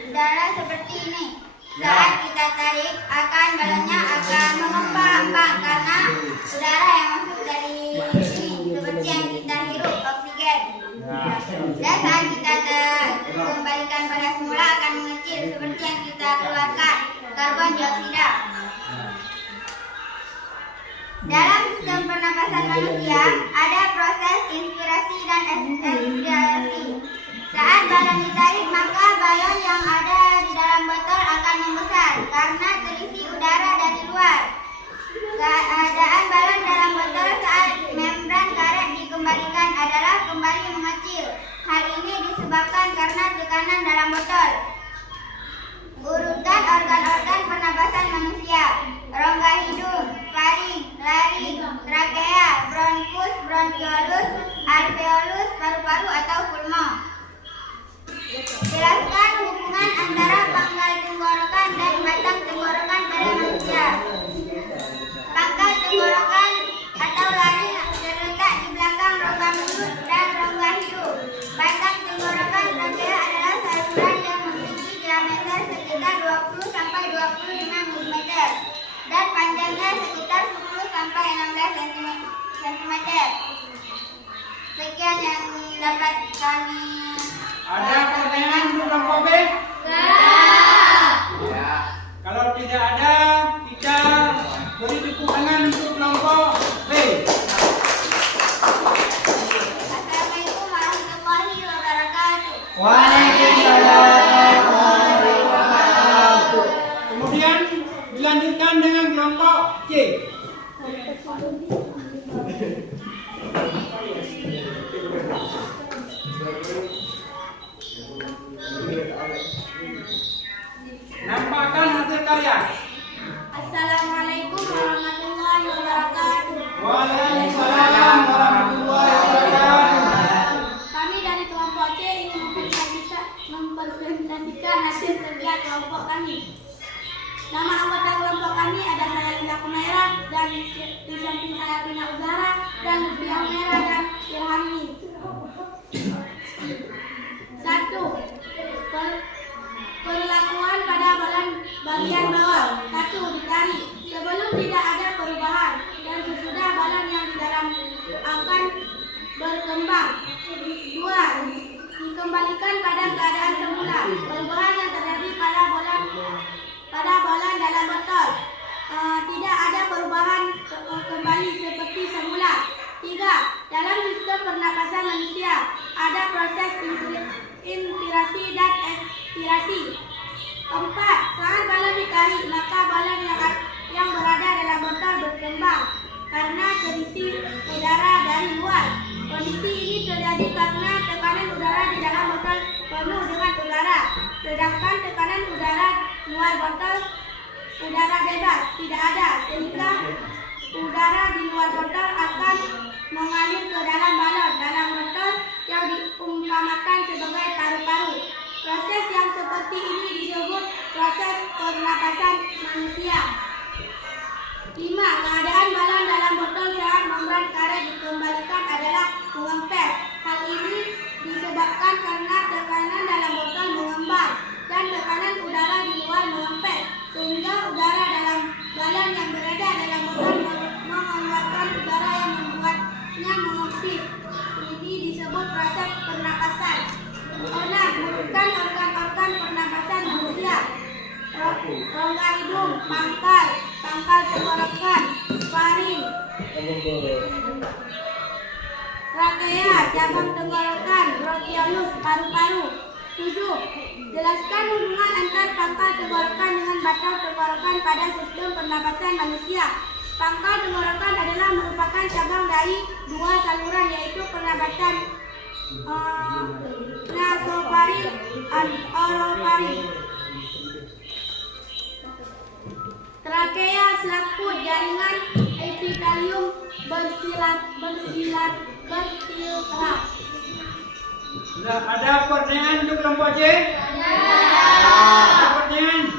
Darah seperti ini. Saat kita tarik, balonnya akan mengembang karena udara yang masuk dari sini seperti yang kita hirup, oksigen. Dan saat kita kembalikan pada semula akan mengecil seperti yang kita keluarkan, karbon dioksida. Dalam sistem pernapasan manusia ada proses inspirasi dan ekspirasi. Saat balon ditarik, maka balon yang ada di dalam botol akan membesar karena terisi udara dari luar. Keadaan balon dalam botol saat membran karet dikembalikan adalah kembali mengecil. Hal ini disebabkan karena tekanan dalam botol. Urutan organ-organ pernapasan manusia: rongga hidung, faring, laring, trakea, bronkus, bronkiolus, alveolus, paru-paru atau pulmo. Jelaskan hubungan antara pangkal tenggorokan dan batang tenggorokan pada manusia. Pangkal tenggorokan atau laring terletak di belakang rongga mulut dan rongga hidung. Batang tenggorokan trakea adalah saluran yang memiliki diameter sekitar 20 sampai 25 mm dan panjangnya sekitar 10 sampai 16 cm. Sekian yang dapat kami. Ada pertanyaan untuk kelompok B? Ya. Kalau tidak ada, kita beri tepuk tangan untuk kelompok B. Assalamualaikum warahmatullahi wabarakatuh. Waalaikumsalam. Kemudian dilanjutkan dengan kelompok C. Nampakkan hasil karya. Assalamualaikum warahmatullahi wabarakatuh. Waalaikumsalam warahmatullahi wabarakatuh. Kami dari kelompok C ingin mempresentasikan hasil kerja kelompok kami. Nama anggota kelompok kami ada saya Linda Kumaira dan di samping saya Pina Uzara dan Lutfi Amera dan Irhami. 1. Perlakuan pada balon bagian bawah. 1. Ditarik. Sebelum tidak ada perubahan dan sesudah balon yang di dalam akan berkembang. 2. Dikembalikan pada keadaan semula. Perubahan yang terjadi pada balon dalam botol. Tidak ada perubahan kembali seperti semula. 3. Dalam sistem pernapasan manusia ada proses inspirasi dan ekspirasi. 4. Saat balon ditarik, maka balon yang berada dalam botol berkembang karena terisi udara dari luar. Kondisi ini terjadi karena tekanan udara di dalam botol penuh dengan udara, sedangkan tekanan udara luar botol udara bebas tidak ada, sehingga udara di luar botol akan mengalir ke dalam balon dalam botol yang diumpamakan sebagai paru-paru. Proses yang seperti ini disebut proses pernapasan manusia. 5. Keadaan balon dalam botol saat membran karet dikembalikan adalah mengempes. Hal ini disebabkan karena tekanan dalam botol mengembang dan tekanan udara di luar mengempes, sehingga udara dalam balon yang berada dalam botol mengeluarkan udara yang membuatnya mengempis. Ini disebut proses pernapasan. 6. Bukan organ-organ pernapasan manusia. Rongga hidung, pangkal tenggorokan, faring, trakea, cabang tenggorokan, bronkiolus, paru-paru. 7. Jelaskan hubungan antar pangkal tenggorokan dengan batang tenggorokan pada sistem pernapasan manusia. Pangkal tenggorokan adalah merupakan cabang dari dua saluran, yaitu pernapasan nasofaring dan orofaring. Trakea selaput jaringan epitelium bersilat. Nah, ada pertanyaan untuk kelompok C? Ada pertanyaan?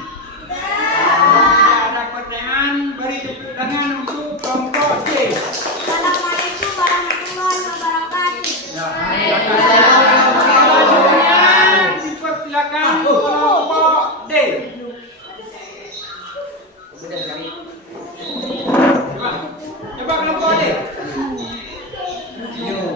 Tidak ada pertanyaan, beri tepuk tangan untuk kelompok C. Assalamualaikum warahmatullahi wabarakatuh. Selanjutnya dipersilakan kelompok D. Coba kelompok D. Coba.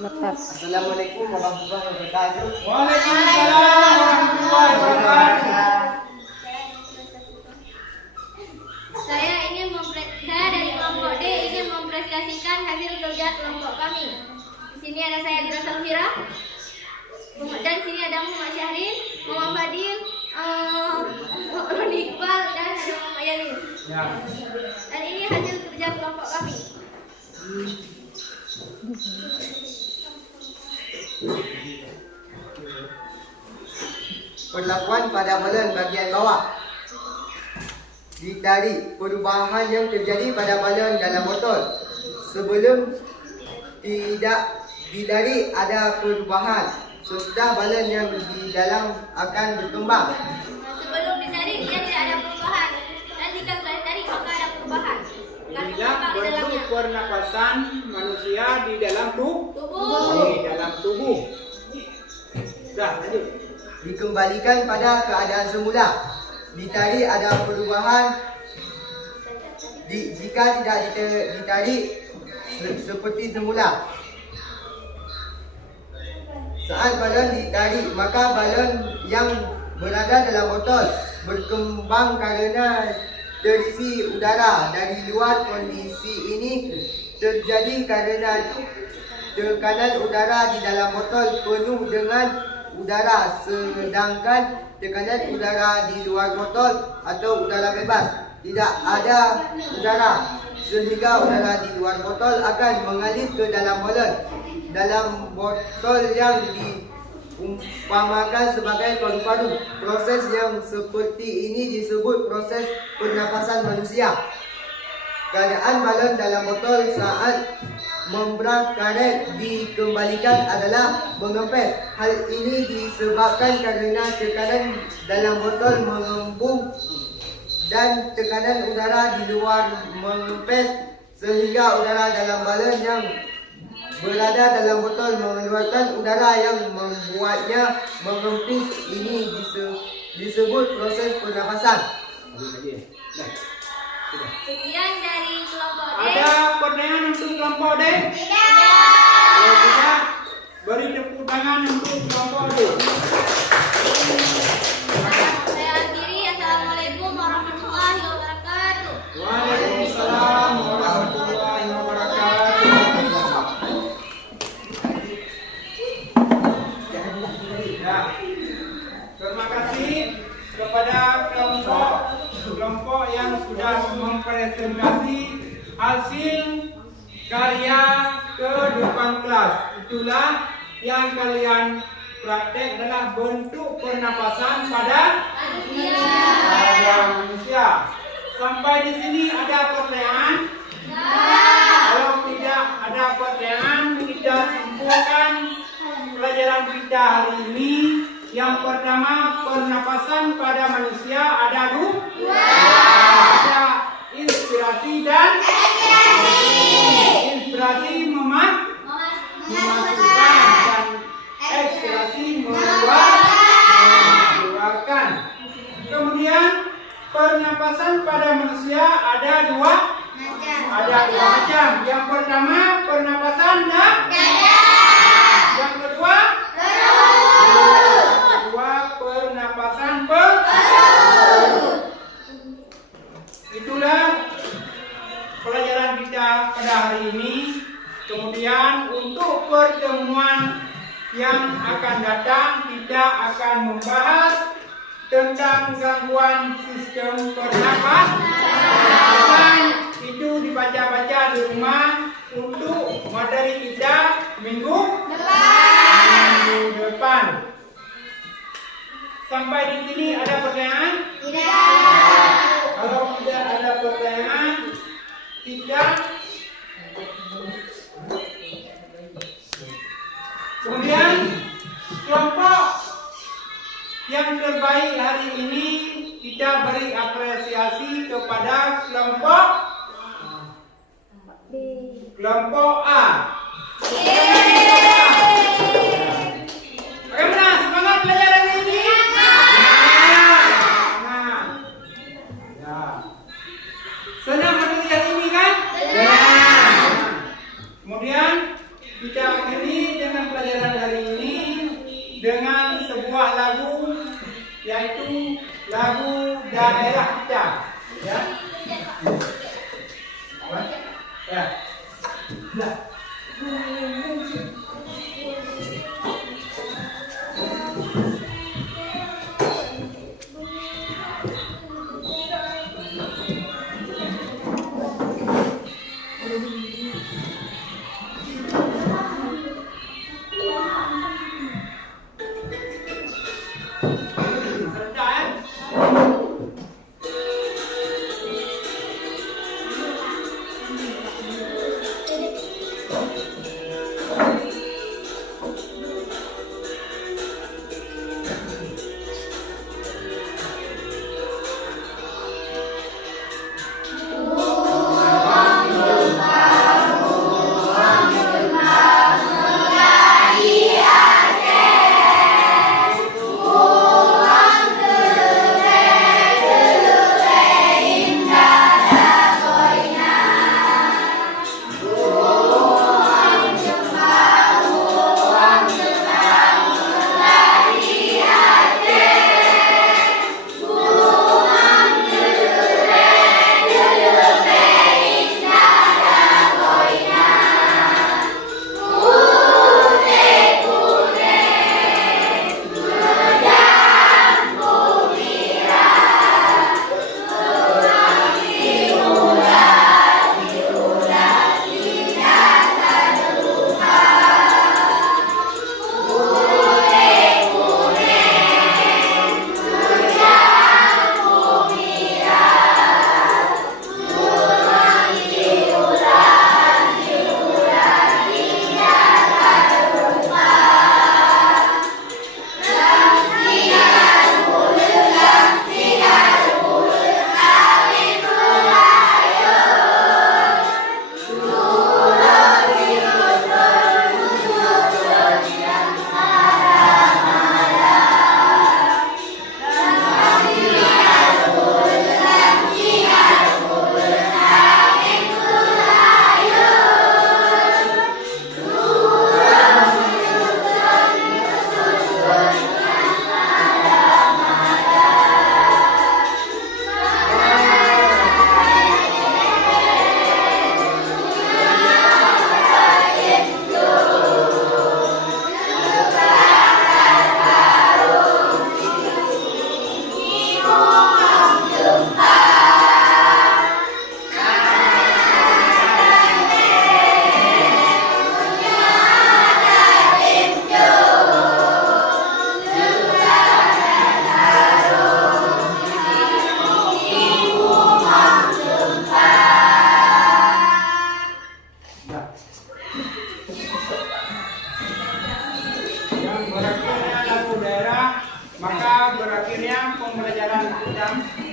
Lepas. Assalamualaikum warahmatullahi wabarakatuh. Waalaikumsalam warahmatullahi wabarakatuh. Saya dari kelompok D ingin mempresentasikan hasil kerja kelompok kami. Di sini ada saya Dira Salfira, dan di sini ada Muhammad Syahrin, Muhammad Fadil, Roni Iqbal, dan ada Muhammad Yanis. Ya. Dan ini hasil kerja kelompok kami. Perlakuan pada badan bagian bawah. Ditarik perubahan yang terjadi pada balon dalam botol. Sebelum tidak ditarik ada perubahan. Sesudah balon yang di dalam akan berkembang. Sebelum ditarik dia tidak ada perubahan, dan jika sudah ditarik maka ada perubahan. Inilah bentuk pernapasan manusia di dalam Tubuh. Di dalam tubuh. Dah, lanjut. Dikembalikan pada keadaan semula. Ditarik ada perubahan. Jika tidak ditarik seperti semula. Saat balon ditarik, maka balon yang berada dalam botol berkembang kerana terisi udara dari luar. Kondisi ini terjadi kerana tekanan udara di dalam botol penuh dengan udara, sedangkan tekanan udara di luar botol atau udara bebas tidak ada udara, sehingga udara di luar botol akan mengalir ke dalam balon. Dalam botol yang diumpamakan sebagai paru-paru. Proses yang seperti ini disebut proses pernapasan manusia. Keadaan balon dalam botol saat membran karet dikembalikan adalah mengempes. Hal ini disebabkan kerana tekanan dalam botol mengembung dan tekanan udara di luar mengempes, sehingga udara dalam balon yang berada dalam botol mengeluarkan udara yang membuatnya mengempis. Ini disebut proses pernapasan. Sekian dari kelompok D. Ada pertanyaan untuk kelompok D? Tidak. Kalau tidak, beri tepuk tangan untuk kelompok D. Saya akhiri. Assalamualaikum warahmatullahi wabarakatuh. Waalaikumsalam warahmatullahi wabarakatuh. Ya, terima kasih kepada kelompok yang sudah mempresentasi hasil karya ke depan kelas. Itulah yang kalian praktek adalah bentuk pernapasan pada manusia. Sampai di sini ada pertanyaan? Kalau tidak ada pertanyaan, kita simpulkan pelajaran kita hari ini. Yang pertama, pernapasan pada manusia ada dua. Ada inspirasi dan inspirasi memasukkan dan ekspirasi mengeluarkan. Kemudian pernapasan pada manusia ada dua Dua macam. Yang pertama pernapasan dan yang kedua pernapasan Itulah pelajaran kita pada hari ini. Kemudian untuk pertemuan yang akan datang kita akan membahas tentang gangguan sistem pernapasan. Itu dibaca-baca di rumah untuk materi kita minggu depan. Sampai di sini ada pertanyaan? Tidak. Kalau tidak ada pertanyaan, kita kemudian kelompok yang terbaik hari ini kita beri apresiasi kepada kelompok A. Bagaimana semangat belajar hari ini? Semangat. Ya. Senang materi hari ini kan? Senang. Kemudian kita akhiri dengan pelajaran hari ini dengan sebuah lagu, yaitu lagu daerah kita. Ya. Ya. Ya.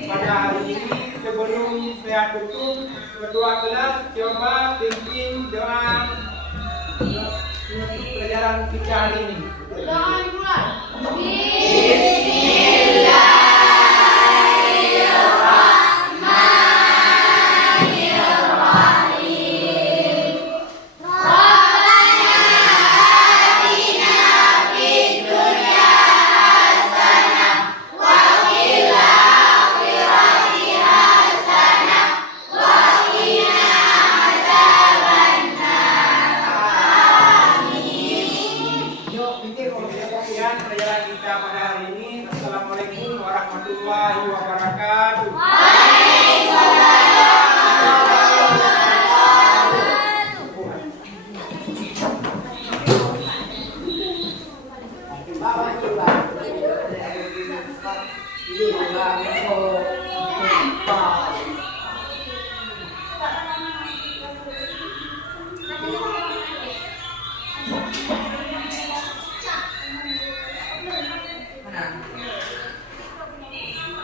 pada hari ini. Sebelum saya tutup, kedua kelas coba pimpin doa pelajaran kita hari ini. Doa dimulai. Bismillahirrahmanirrahim. Nanti